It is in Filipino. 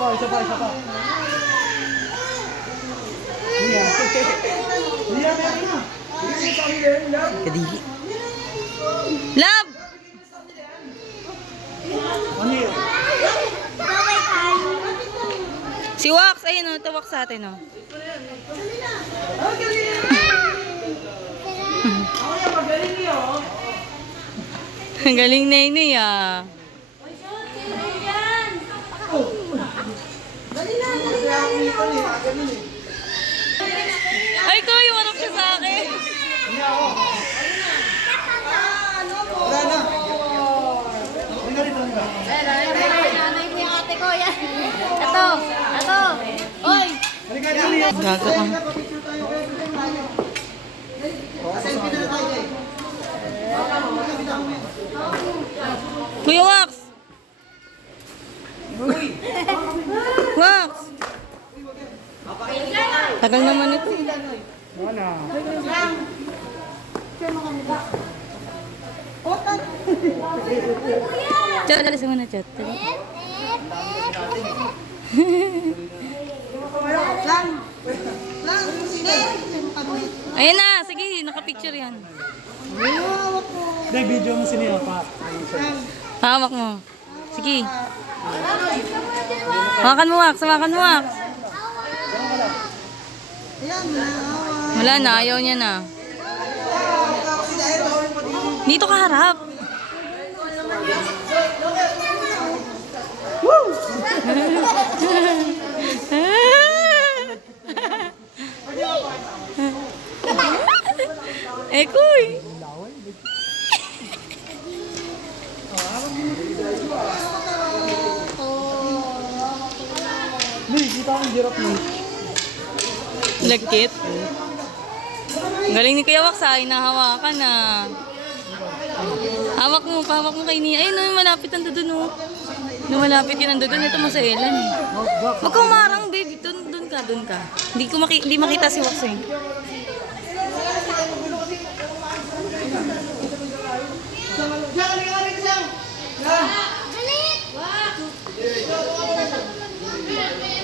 Isa pa. Nia. Nia, meron na. Kadili. Love! Ano yun? Si Wax, ayun o, tawak sa atin o. Ang galing na yun ah. Ay, ko, iwarap siya sa akin. Wala na. Nanay mo yung ate ko, yan. Ito. Oy. Gago ka. Kuya Wax! Wax! Tagal naman ito. Wala. Chat, alis mo na chat. Ayan na, sige, nakapicture yan. Dahil video mo siniya pa. Hawak mo. Sige. Hawakan mo, Wax. Hawakan mo, Wax. Wala na, ayaw niya na. Dito ka harap. Eh, kuy. Hindi, kita ang girap mo. Lagkit. Ang galing ni Kuya Wax, hinahawakan na. Hawak mo kay Nia. Ayun, no, malapit ang dudun, no. No, malapit yun ang dudun. Ito masailan, eh. Huwag kang umarang, baby. Doon ka. Hindi makita si Wax, eh.